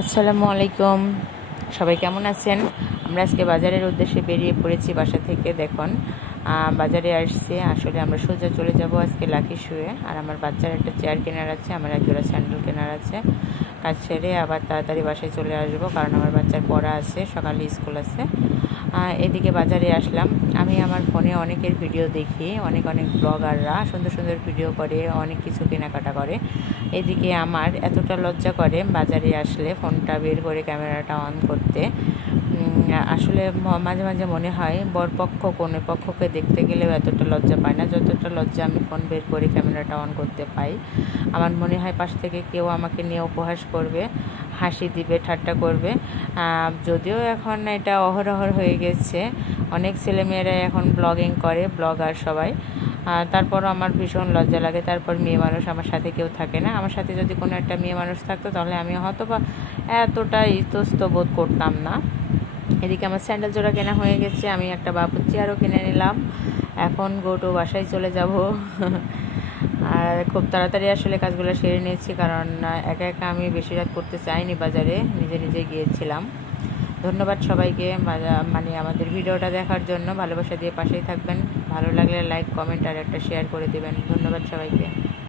আসসালামু আলাইকুম। সবাই কেমন আছেন? আমরা আজকে বাজারের উদ্দেশ্যে বেরিয়ে পড়েছি বাসা থেকে দেখুন। বাজারে আসছি। আসলে আমরা সোজা চলে যাব আজকে লাকি শুয়ে। আর আমার বাচ্চার একটা চেয়ার কেনার আছে, আমার এক জোড়া স্যান্ডেল কেনার আছে। কাজ ছেড়ে আবার তাড়াতাড়ি বাসায় চলে আসব, কারণ আমার বাচ্চার পড়া আছে, সকালে স্কুল আছে। এদিকে বাজারে আসলাম। আমি আমার ফোনে অনেকের ভিডিও দেখি, অনেক অনেক ব্লগাররা সুন্দর সুন্দর ভিডিও করে, অনেক কিছু কেনাকাটা করে। এদিকে আমার এতটা লজ্জা করে বাজারে আসলে ফোনটা বের করে ক্যামেরাটা অন করতে। আসলে মাঝে মাঝে মনে হয় বরপক্ষ কোনে পক্ষকে দেখতে গেলেও এতটা লজ্জা পায় না। যতটা লজ্জা আমি ফোন বের করে, ক্যামেরাটা অন করতে পাই। আমার মনে হয় পাশ থেকে কেউ আমাকে নিয়ে উপহাস করবে, হাসি দিবে, ঠাট্টা করবে। যদিও এখন এটা অহরহর হয়ে গেছে। অনেক ছেলেমেয়েরা এখন ব্লগিং করে ব্লগার সবাই। আর তারপরও আমার ভীষণ লজ্জা লাগে। তারপর মেয়ে মানুষ আমার সাথে কেউ থাকে না। আমার সাথে যদি কোনো একটা মেয়ে মানুষ থাকতো, তাহলে আমি হয়তো বা এতটা ইতস্ত বোধ করতাম না। এদিকে আমার স্যান্ডেল জোড়া কেনা হয়ে গেছে, আমি একটা বাপুর চেয়ারও কিনে নিলাম। এখন গোটু বাসায় চলে যাব। আর খুব তাড়াতাড়ি আসলে কাজগুলো সেরে নিয়েছি, কারণ একা একা আমি বেশি রাত করতে চাইনি বাজারে, নিজে নিজে গিয়েছিলাম। ধন্যবাদ সবাইকে মানে আমাদের ভিডিওটা দেখার জন্য। ভালোবাসা দিয়ে পাশেই থাকবেন। ভালো লাগলে লাইক কমেন্ট আর একটা শেয়ার করে দেবেন। ধন্যবাদ সবাইকে।